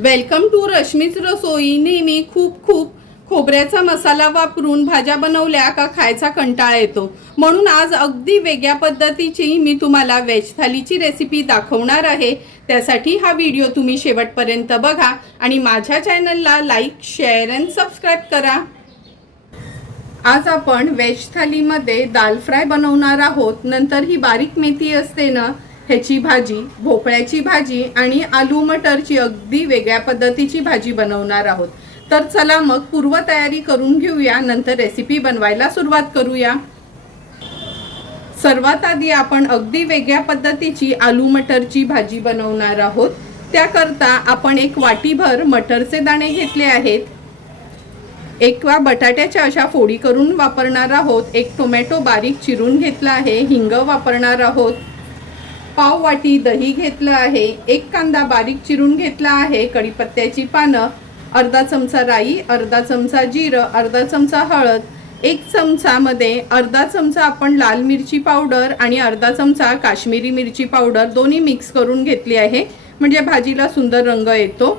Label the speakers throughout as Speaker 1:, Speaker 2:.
Speaker 1: Welcome to रश्मीच रसोई. नेहमी खूप खूप खोबऱ्याचा मसाला वापरून भाज्या बनवल्या का खायचा कंटाळा येतो. म्हणून आज अगदी वेगळ्या पद्धतीची मी तुम्हाला व्हेज थालीची रेसिपी दाखवणार आहे. त्यासाठी हा व्हिडिओ तुम्ही शेवटपर्यंत बघा आणि माझ्या चॅनलला लाईक शेअर अँड सबस्क्राईब करा. आज आपण व्हेज थालीमध्ये दाल फ्राय बनवणार आहोत. नंतर ही बारीक मेथी असते ना ह्याची भाजी भोपळ्याची भाजी आणि आलू मटरची अगदी वेगळ्या पद्धतीची भाजी बनवणार आहोत. तर चला मग पूर्वतयारी करून घेऊया नंतर रेसिपी बनवायला सुरुवात करूया. सर्वात आधी आपण अगदी वेगळ्या पद्धतीची आलू मटरची भाजी बनवणार आहोत. त्याकरता आपण एक वाटीभर मटरचे दाणे घेतले आहेत. एक वा बटाट्याच्या अशा फोडी करून वापरणार आहोत. एक टोमॅटो बारीक चिरून घेतला आहे. हिंग वापरणार आहोत. पाव वाटी दही घेतलं आहे एक कांदा बारीक चिरून घेतला आहे कढीपत्त्याची पानं अर्धा चमचा राई अर्धा चमचा जिरं अर्धा चमचा हळद एक चमचामध्ये अर्धा चमचा आपण लाल मिरची पावडर आणि अर्धा चमचा काश्मीरी मिरची पावडर दोन्ही मिक्स करून घेतली आहे. म्हणजे भाजीला सुंदर रंग येतो.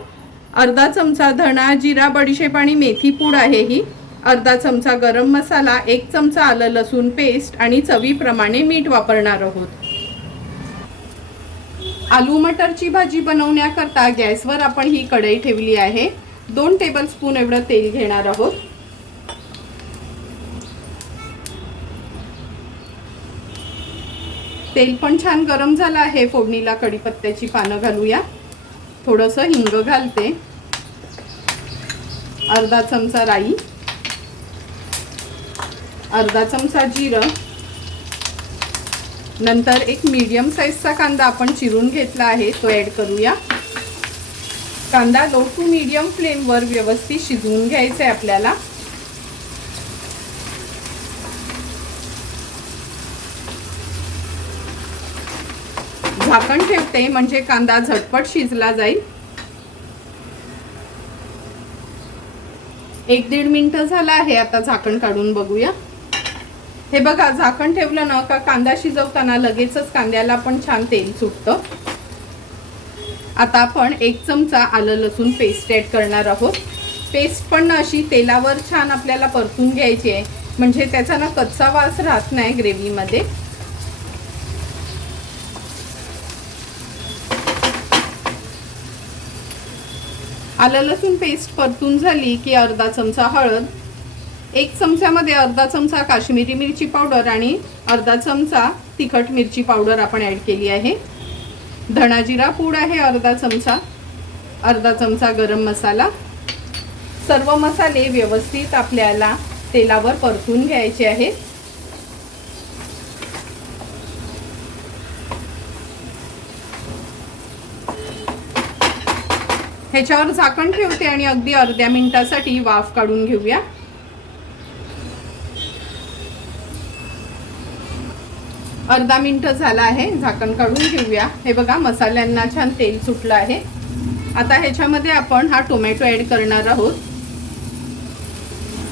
Speaker 1: अर्धा चमचा धणा जिरा बडीशेप आणि मेथी पूड आहे ही. अर्धा चमचा गरम मसाला एक चमचा आलं लसूण पेस्ट आणि चवीप्रमाणे मीठ वापरणार आहोत. आलू मटरची भाजी बनवण्याकरता गॅसवर आपण ही कढई ठेवली आहे. दोन टेबल स्पून एवढं तेल घेणार आहोत. तेल पण छान गरम झालं आहे. फोडणीला कढीपत्त्याची पानं घालूया. थोडंसं हिंग घालते. अर्धा चमचा राई. अर्धा चमचा जिरं. नंतर एक मीडियम साईजचा कांदा आपण चिरून घेतला आहे तो ॲड करूया. कांदा लो टू मीडियम फ्लेमवर व्यवस्थित शिजवून घ्यायचा आहे आपल्याला. झाकण ठेवते म्हणजे कांदा झटपट शिजला जाईल. एक दीड मिनिट झालं आहे आता झाकण काढून बघूया. हे बघा झाकण ठेवलं ना का कांदा शिजवताना लगेचच कांद्याला पण छान तेल सुटतं. आता आपण एक चमचा आलं लसूण पेस्ट ॲड करणार आहोत. पेस्ट पण ना अशी तेलावर छान आपल्याला परतून घ्यायची आहे. म्हणजे त्याचा ना कच्चा वास राहत नाही ग्रेव्हीमध्ये. आलं लसूण पेस्ट परतून झाली की अर्धा चमचा हळद. एक चमच्यामध्ये अर्धा चमचा काश्मीरी मिरची पावडर आणि अर्धा चमचा तिखट मिरची पावडर आपण ॲड केली आहे. धणाजिरा पूड आहे अर्धा चमचा अर्धा चमचा गरम मसाला. सर्व मसाले व्यवस्थित आपल्याला तेलावर परतून घ्यायचे आहेत. ह्याच्यावर झाकण ठेवते आणि अगदी अर्ध्या मिनिटासाठी वाफ काढून घेऊया. अर्धा मिनटं झाला आहे. झाकण काढून घेऊया. हे बघा मसाल्यांना छान तेल सुटलं आहे. आता ह्याच्यामध्ये आपण हा टोमॅटो ॲड करणार आहोत.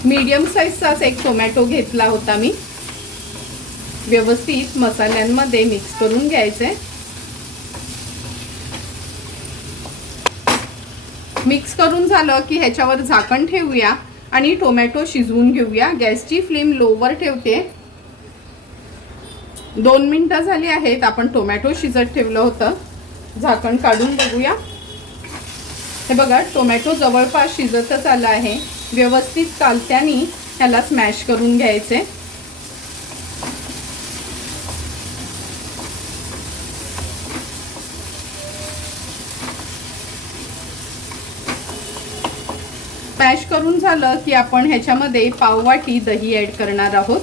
Speaker 1: मीडियम साईजचाच एक टोमॅटो घेतला होता मी. व्यवस्थित मसाल्यांमध्ये मिक्स करून घ्यायचे. मिक्स करून झालं की ह्याच्यावर झाकण ठेवूया आणि टोमॅटो शिजवून घेऊया. गॅसची फ्लेम लोवर ठेवते. दोन मिनटं झाली आहेत आपण टोमॅटो शिजत ठेवलं होतं. झाकण काढून बघूया. हे बघा टोमॅटो जवळपास शिजतच आलं आहे. व्यवस्थित चालत्याने ह्याला स्मॅश करून घ्यायचे. स्मॅश करून झालं की आपण ह्याच्यामध्ये पाववाटी दही ॲड करणार आहोत.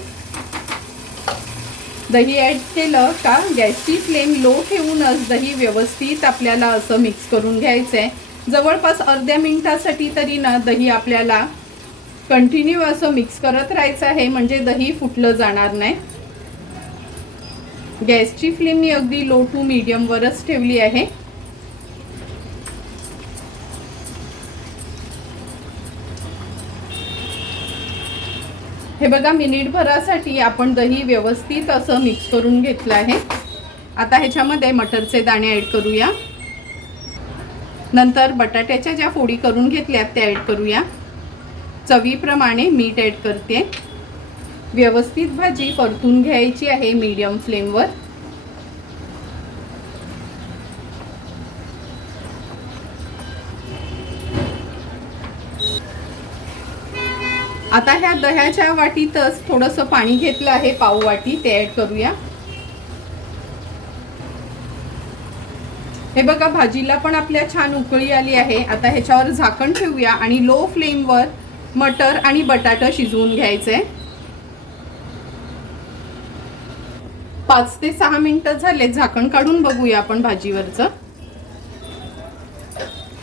Speaker 1: दही ॲड केलं का? गॅसची फ्लेम लो ठेवूनच दही व्यवस्थित आपल्याला असं मिक्स करून घ्यायचं आहे जवळपास अर्ध्या मिनिटासाठी तरी ना दही आपल्याला कंटिन्यू असं मिक्स करत राहायचं आहे म्हणजे दही फुटलं जाणार नाही. गॅसची फ्लेम मी अगदी लो टू मीडियमवरच ठेवली आहे. हे बघा मिनिटभरासाठी आपण दही व्यवस्थित असं मिक्स करून घेतलं आहे. आता ह्याच्यामध्ये मटरचे दाणे ॲड करूया. नंतर बटाट्याच्या ज्या फोडी करून घेतल्यात त्या ॲड करूया. चवीप्रमाणे मीठ ॲड करते. व्यवस्थित भाजी परतून घ्यायची आहे मीडियम फ्लेमवर आता ह्या दह्याच्या वाटीतच थोडंसं पाणी घेतलं आहे पाव वाटी ते ॲड करूया. हे बघा भाजीला पण आपल्या छान उकळी आली आहे. आता ह्याच्यावर झाकण ठेवूया आणि लो फ्लेमवर मटर आणि बटाटा शिजवून घ्यायचे. पाच ते सहा मिनिटं झाले झाकण काढून बघूया आपण भाजीवरचं.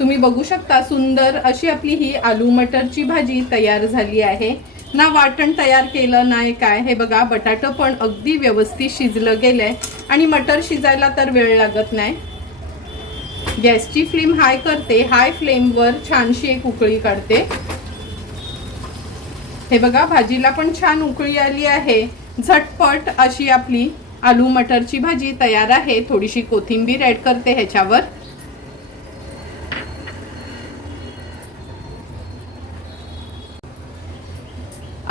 Speaker 1: तुम्ही बघू शकता सुंदर अशी आपली ही आलू मटरची भाजी तयार झाली आहे. ना वाटण तयार केलं नाही काय? हे बघा बटाटं पण अगदी व्यवस्थित शिजलं गेलंय. आणि मटर शिजायला तर वेळ लागत नाही. गॅसची फ्लेम हाय करते. हाय फ्लेमवर छानशी एक उकळी काढते. हे बघा भाजीला पण छान उकळी आली आहे. झटपट अशी आपली आलू मटरची भाजी तयार आहे. थोडीशी कोथिंबीर ॲड करते ह्याच्यावर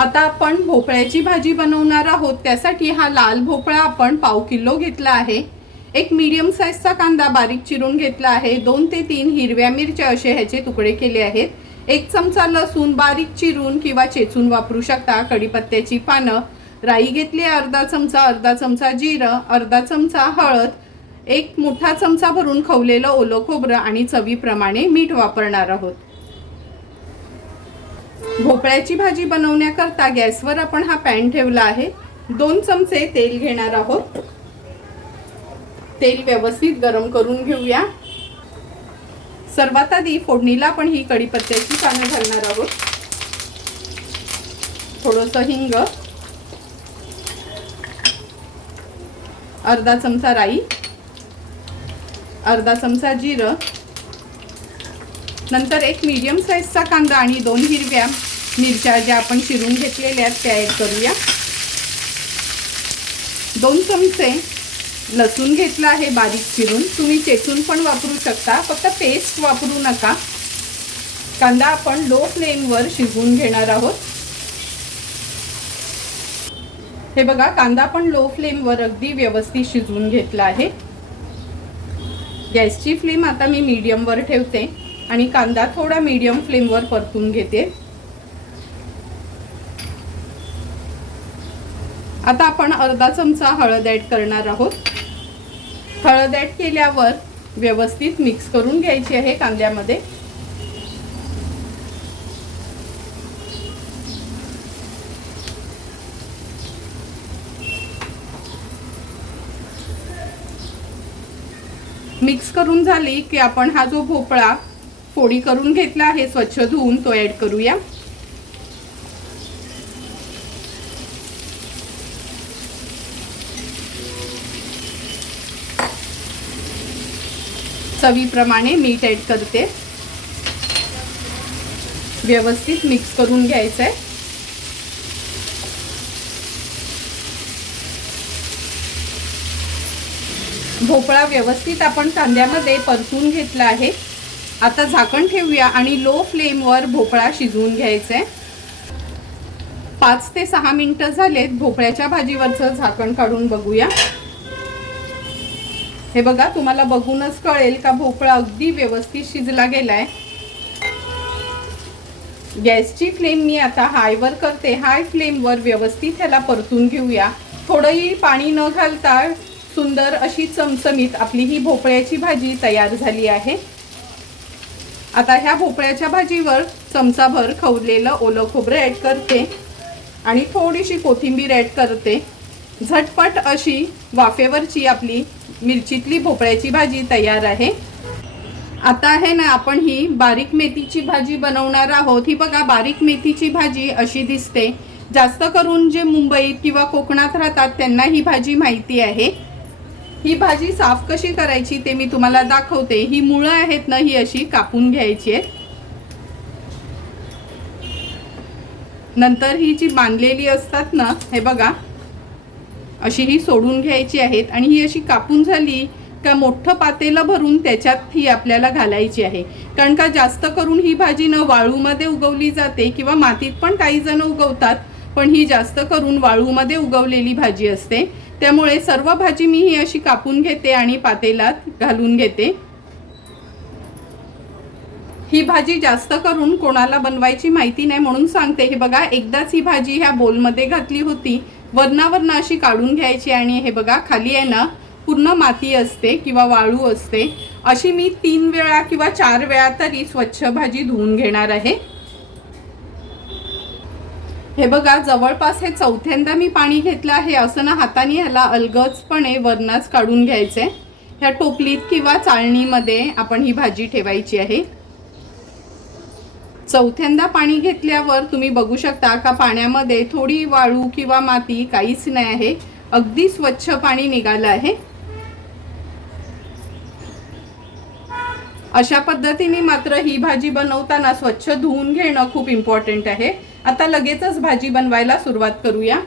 Speaker 1: आता आपण भोपळ्याची भाजी बनवणार आहोत त्यासाठी हा लाल भोपळा आपण पाव किलो घेतला आहे. एक मीडियम साईजचा कांदा बारीक चिरून घेतला आहे. दोन ते तीन हिरव्या मिरच्या असे ह्याचे तुकडे केले आहेत. एक चमचा लसूण बारीक चिरून किंवा चेचून वापरू शकता. कढीपत्त्याची पानं राई घेतली अर्धा चमचा अर्धा चमचा जिरं अर्धा चमचा हळद एक मोठा चमचा भरून खवलेलं ओलं खोबरं आणि चवीप्रमाणे मीठ वापरणार आहोत. भोपळ्याची भाजी बनवण्याकरता गॅसवर आपण हा पॅन ठेवला आहे. दोन चमचे तेल घेणार आहोत. तेल व्यवस्थित गरम करून घेऊया. सर्वात आधी फोडणीला आपण ही कढीपत्त्याची पानं घालणार आहोत. थोडंसं हिंग. अर्धा चमचा राई. अर्धा चमचा जिरं. नंतर एक मीडियम साईजचा कांदा आणि दोन हिरव्या मिरच्या ज्या आपण शिरून घेतलेल्या आहेत त्या ॲड करूया. दोन चमचे लसूण घेतला आहे बारीक चिरून. तुम्ही चेचून पण वापरू शकता. फक्त पेस्ट वापरू नका. कांदा आपण लो फ्लेमवर शिजवून घेणार आहोत. हे बघा कांदा पण लो फ्लेमवर अगदी व्यवस्थित शिजवून घेतला आहे. गॅसची फ्लेम आता मी मीडियमवर ठेवते. आणि कांदा थोडा मीडियम फ्लेमवर परतून घेते. आता आपण अर्धा चमचा हळद ॲड करणार आहोत. हळद ॲड केल्यावर व्यवस्थित मिक्स करून घ्यायची आहे कांद्यामध्ये. मिक्स करून झाली की आपण हा जो भोपळा फोडी करून घेतला आहे स्वच्छ धुवून तो ॲड करूया. चवीप्रमाणे मीठ ॲड करते. व्यवस्थित मिक्स करून घ्यायचं आहे भोपळा व्यवस्थित आपण कांद्यामध्ये परतून घेतला आहे. आता झाकण ठेवूया आणि लो फ्लेमवर भोपळा शिजवून घ्यायचा. आहे पाच ते सहा मिनिटं झालेत. भोपळ्याच्या भाजीवरचं झाकण काढून बघूया. हे बघा तुम्हाला बघूनच कळेल का भोपळा अगदी व्यवस्थित शिजला गेलाय. गॅसची फ्लेम मी आता हायवर करते. हाय फ्लेमवर व्यवस्थित ह्याला परतून घेऊया. थोडंही पाणी न घालता सुंदर अशी चमचमीत आपली ही भोपळ्याची भाजी तयार झाली आहे. आता ह्या भोपळ्याच्या भाजीवर चमचाभर खवलेलं ओलं खोबरं ॲड करते. आणि थोडीशी कोथिंबीर ॲड करते. झटपट अशी वाफेवरची आपली मिरचीतली भोपळ्याची भाजी तयार आहे. आता आहे ना आपण ही बारीक मेथीची भाजी बनवणार आहोत. ही बघा बारीक मेथीची भाजी अशी दिसते. जास्त करून जे मुंबईत किंवा कोकणात राहतात त्यांना ही भाजी माहिती आहे. ही भाजी साफ कशी करायची ते मी तुम्हाला दाखवते. ही मुळं आहेत ना ही अशी कापून घ्यायची आहेत. नंतर ही जी बांधलेली असतात ना हे बघा. अशी ही सोडून घ्यायची आहेत आणि ही अशी कापून झाली का मोठं पातेलं भरून त्याच्यात ही आपल्याला घालायची आहे. कारण का जास्त करून ही भाजी न वाळूमध्ये उगवली जाते किंवा मातीत पण काही जण उगवतात. पण ही जास्त करून वाळूमध्ये उगवलेली भाजी असते. त्यामुळे सर्व भाजी मी ही अशी कापून घेते आणि पातेलात घालून घेते. ही भाजी जास्त करून कोणाला बनवायची माहिती नाही म्हणून सांगते. हे बघा एकदाच ही भाजी ह्या बोलमध्ये घातली होती. वरणावरनं अशी काढून घ्यायची आणि हे बघा खाली आहे ना पूर्ण माती असते किंवा वाळू असते. अशी मी तीन वेळा किंवा चार वेळा तरी स्वच्छ भाजी धुवून घेणार आहे. हे बघा जवळपास हे चौथ्यांदा मी पाणी घेतलं आहे असं ना हाताने ह्याला अलगजपणे वरणाच काढून घ्यायचे. ह्या टोपलीत किंवा चाळणीमध्ये आपण ही भाजी ठेवायची आहे. चौथ्यांदा पाणी घेतल्यावर तुम्ही बघू शकता का पाण्यामध्ये थोडी वाळू किंवा माती काहीच नाही आहे. अगदी स्वच्छ पाणी निघालं आहे. अशा पद्धतीने मात्र ही भाजी बनवताना स्वच्छ धुवून घेणं खूप इम्पॉर्टंट आहे. आता लगेचच भाजी बनवायला सुरुवात करूया.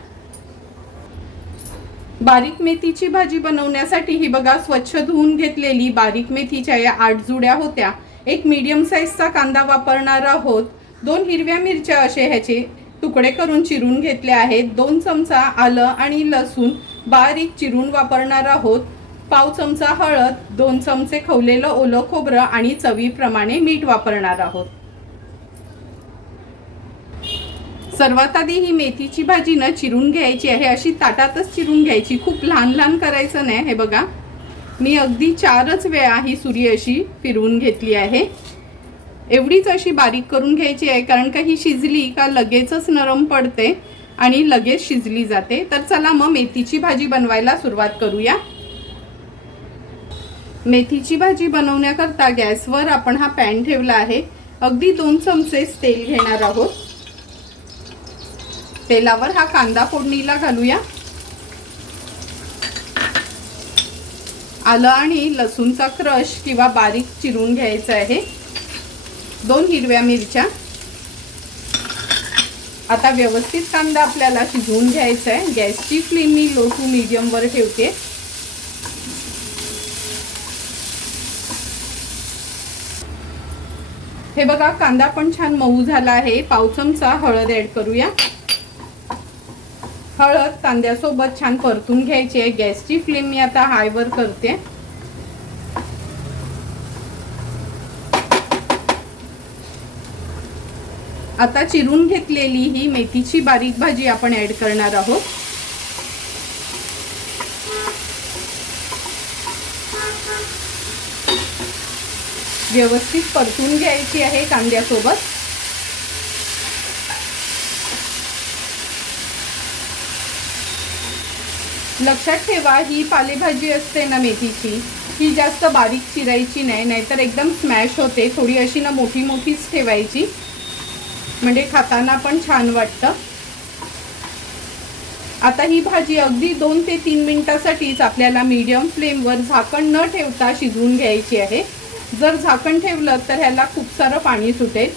Speaker 1: बारीक मेथीची भाजी बनवण्यासाठी ही बघा स्वच्छ धुवून घेतलेली बारीक मेथीच्या या आठ जुड्या होत्या. एक मीडियम साईजचा कांदा वापरणार आहोत. दोन हिरव्या मिरच्या असे ह्याचे तुकडे करून चिरून घेतले आहेत. दोन चमचा आलं आणि लसूण बारीक चिरून वापरणार आहोत. पाव चमचा हळद दोन चमचे खवलेलं ओलं खोबरं आणि चवीप्रमाणे मीठ वापरणार आहोत. सर्वात आधी ही मेथीची भाजी ना चिरून घ्यायची आहे. अशी ताटातच चिरून घ्यायची. खूप लहान लहान करायचं नाही हे बघा. मी अगदी चारच वेळा ही सुरी अशी फिरवून घेतली आहे. एवढीच अशी बारीक करून घ्यायची आहे कारण का ही शिजली का लगेचच नरम पडते आणि लगेच शिजली जाते. तर चला मग मेथीची भाजी बनवायला सुरुवात करूया. मेथीची भाजी बनवण्याकरता गॅसवर आपण हा पॅन ठेवला आहे. अगदी दोन चमचेच तेल घेणार आहोत. तेलावर हा कांदा फोडणीला घालूया. आलं आणि लसूणचा क्रश किंवा बारीक चिरून घ्यायचा आहे. दोन हिरव्या मिरच्या. आता व्यवस्थित कांदा आपल्याला शिजवून घ्यायचा आहे. गॅसची फ्लेम मी लो टू मिडियमवर ठेवते. हे बघा कांदा पण छान मऊ झाला आहे. पाव चमचा हळद ऍड करूया. हळद कांद्यासोबत छान परतून घ्यायची आहे. गॅसची फ्लेम मी आता हायवर करते. आता चिरून घेतलेली ही मेथीची बारीक भाजी आपण ऍड करणार आहोत. व्यवस्थित परतून घ्यायची आहे कांद्यासोबत. लक्षात ठेवा ही पालेभाजी असते ना मेथीची. ही जास्त बारीक चिरायची नाही नाहीतर एकदम स्मॅश होते. थोडी अशी ना मोठी मोठीच ठेवायची. म्हणजे खाताना पण छान वाटतं. आता ही भाजी अगदी दोन ते तीन मिनिटासाठीच आपल्याला मीडियम फ्लेमवर झाकण न ठेवता शिजवून घ्यायची आहे. जर झाकण ठेवलं तर ह्याला खूप सारं पाणी सुटेल.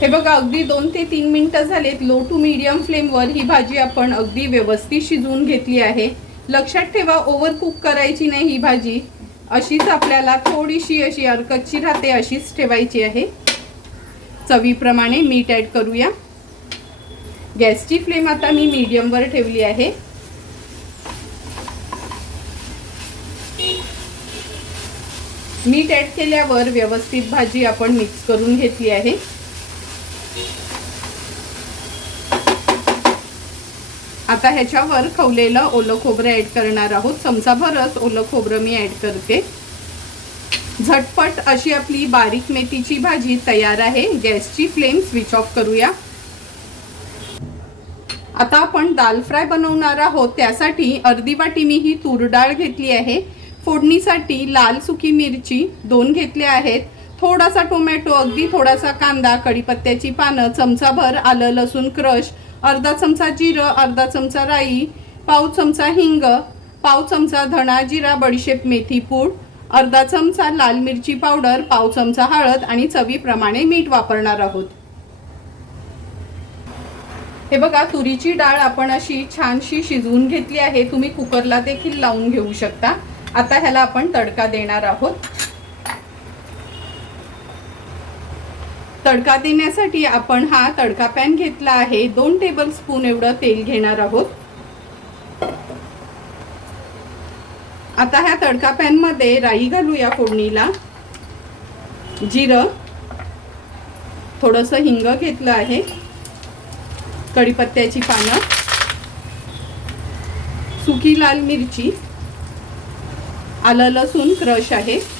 Speaker 1: हे बघा अगदी दोन ते तीन मिनटं झालेत. लो टू मीडियम फ्लेमवर ही भाजी आपण अगदी व्यवस्थित शिजवून घेतली आहे. लक्षात ठेवा ओव्हर कुक करायची नाही ही भाजी. अशीच आपल्याला थोडीशी अशी अर्कच्ची राहते अशीच ठेवायची आहे. चवीप्रमाणे मीठ ॲड करूया. गॅसची फ्लेम आता मी मीडियमवर ठेवली आहे. मीठ ॲड केल्यावर व्यवस्थित भाजी आपण मिक्स करून घेतली आहे. आता ह्याच्यावर खवलेलं ओलं खोबरं ॲड करणार आहोत. चमचाभरच ओलं खोबरं मी ॲड करते. झटपट अशी आपली बारीक मेथीची भाजी तयार आहे. गॅसची फ्लेम स्विच ऑफ करूया. आता आपण दाल फ्राय बनवणार आहोत. त्यासाठी अर्धी वाटी मी ही तूर डाळ घेतली आहे. फोडणीसाठी लाल सुकी मिरची दोन घेतल्या आहेत. थोडासा टोमॅटो अगदी थोडासा कांदा कढीपत्त्याची पानं चमचाभर आलं लसूण क्रश अर्धा चमचा जिरं अर्धा चमचा राई पाव चमचा हिंग पाव चमचा धणा जिरा बडीशेप मेथी पूड अर्धा चमचा लाल मिरची पावडर पाव चमचा हळद आणि चवीप्रमाणे मीठ वापरणार आहोत. हे बघा तुरीची डाळ आपण अशी छानशी शिजवून घेतली आहे. तुम्ही कुकरला देखील लावून घेऊ शकता. आता ह्याला आपण तडका देणार आहोत. तडका देण्यासाठी आपण हा तडका पॅन घेतला आहे. दोन टेबल स्पून एवढं तेल घेणार आहोत. आता ह्या तडका पॅनमध्ये राई घालूया फोडणीला. जिरं. थोडंसं हिंग घेतलं आहे. कढीपत्त्याची पानं. सुकी लाल मिरची. आलं लसूण क्रश आहे.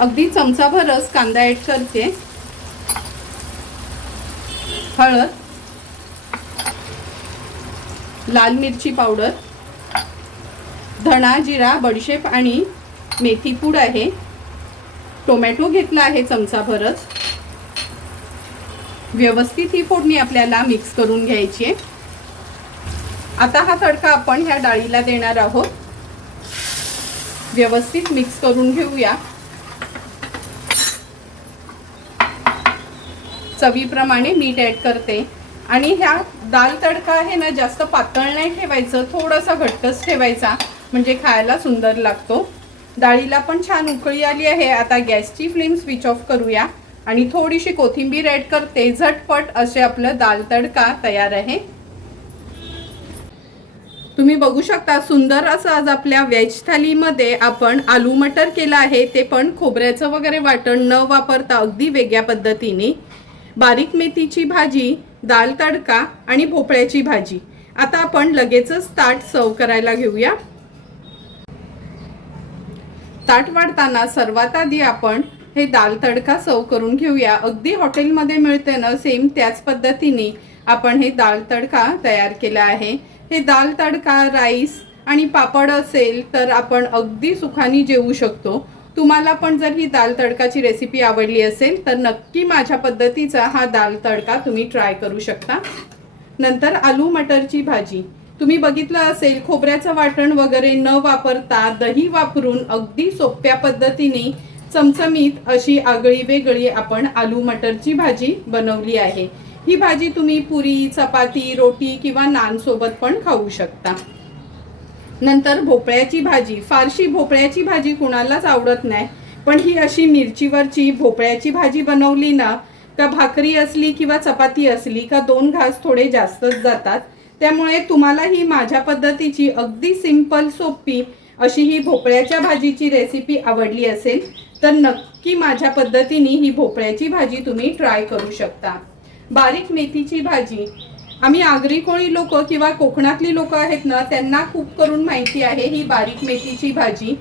Speaker 1: अगदी चमचाभरच कांदा ॲड करते. हळद. लाल मिरची पावडर. धणा जिरा बडीशेप आणि मेथी पूड आहे. टोमॅटो घेतला आहे चमचाभरच. व्यवस्थित ही फोडणी आपल्याला मिक्स करून घ्यायची आहे. आता हा तडका आपण ह्या डाळीला देणार आहोत. व्यवस्थित मिक्स करून घेऊया. चवीप्रमाणे मीठ ऍड करते. आणि ह्या दाल तडका आहे ना जास्त पातळ नाही ठेवायचं थोडासा घट्टच ठेवायचा म्हणजे खायला सुंदर लागतो. डाळीला पण छान उकळी आली आहे. आता गॅसची फ्लेम स्विच ऑफ करूया. आणि थोडीशी कोथिंबीर ॲड करते. झटपट असे आपलं दाल तडका तयार आहे. तुम्ही बघू शकता सुंदर असं आज आपल्या व्हेज थालीमध्ये आपण आलू मटर केलं आहे. ते पण खोबऱ्याचं वगैरे वाटण न वापरता अगदी वेगळ्या पद्धतीने. बारीक मेथीची भाजी दाल तडका आणि भोपळ्याची भाजी. आता आपण लगेचच ताट सर्व करायला घेऊया. ताट वाढताना सर्वात आधी आपण हे दाल तडका सर्व करून घेऊया. अगदी हॉटेलमध्ये मिळते ना सेम त्याच पद्धतीने आपण हे दाल तडका तयार केला आहे. हे दाल तडका राईस आणि पापड असेल तर आपण अगदी सुखाने जेवू शकतो. तुम्हाला पण जर ही दाल तडकाची रेसिपी आवडली असेल तर नक्की माझ्या पद्धतीचा हा दाल तडका तुम्ही ट्राय करू शकता. नंतर आलू मटरची भाजी. तुम्ही बघितलं असेल खोबऱ्याचं वाटण वगैरे न वापरता दही वापरून अगदी सोप्या पद्धतीने चमचमीत अशी आगळी वेगळी आपण आलू मटरची भाजी बनवली आहे. ही भाजी तुम्ही पुरी चपाती रोटी किंवा नानसोबत पण खाऊ शकता. नंतर भोपळ्याची भाजी. फारशी भोपळ्याची भाजी कुणालाच आवडत नाही. पण ही अशी मिरचीवरची भोपळ्याची भाजी बनवली ना का भाकरी असली किंवा चपाती असली का दोन घास थोडे जास्तच जातात. त्यामुळे तुम्हाला ही माझ्या पद्धतीची अगदी सिंपल सोपी अशी ही भोपळ्याच्या भाजीची रेसिपी आवडली असेल तर नक्की माझ्या पद्धतीने ही भोपळ्याची भाजी तुम्ही ट्राय करू शकता. बारीक मेथीची भाजी. आम्ही आगरी कोळी लोक किंवा कोकणातली लोक आहेत ना त्यांना खूप करून माहिती आहे ही बारीक मेथीची भाजी.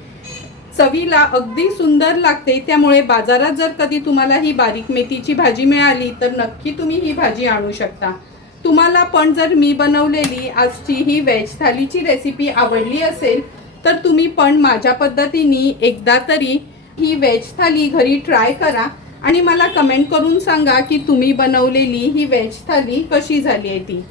Speaker 1: चवीला अगदी सुंदर लागते त्यामुळे बाजारात जर कधी तुम्हाला ही बारीक मेथीची भाजी मिळाली तर नक्की तुम्ही ही भाजी आणू शकता. तुम्हाला पण जर मी बनवलेली आजची ही व्हेज थालीची रेसिपी आवडली असेल तर तुम्ही पण माझ्या पद्धतीने एकदा तरी ही व्हेज थाली घरी ट्राय करा. आणि मला कमेंट करून सांगा की तुम्ही बनवलेली ही व्हेज थाली कशी झाली आहे ती.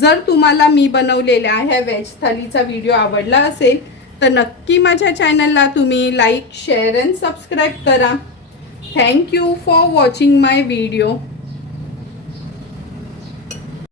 Speaker 1: जर तुम्हाला मी बनवलेल्या ह्या व्हेज थालीचा व्हिडिओ आवडला असेल तर नक्की माझ्या चॅनलला तुम्ही लाईक शेअर अँड सबस्क्राईब करा. Thank you for watching my video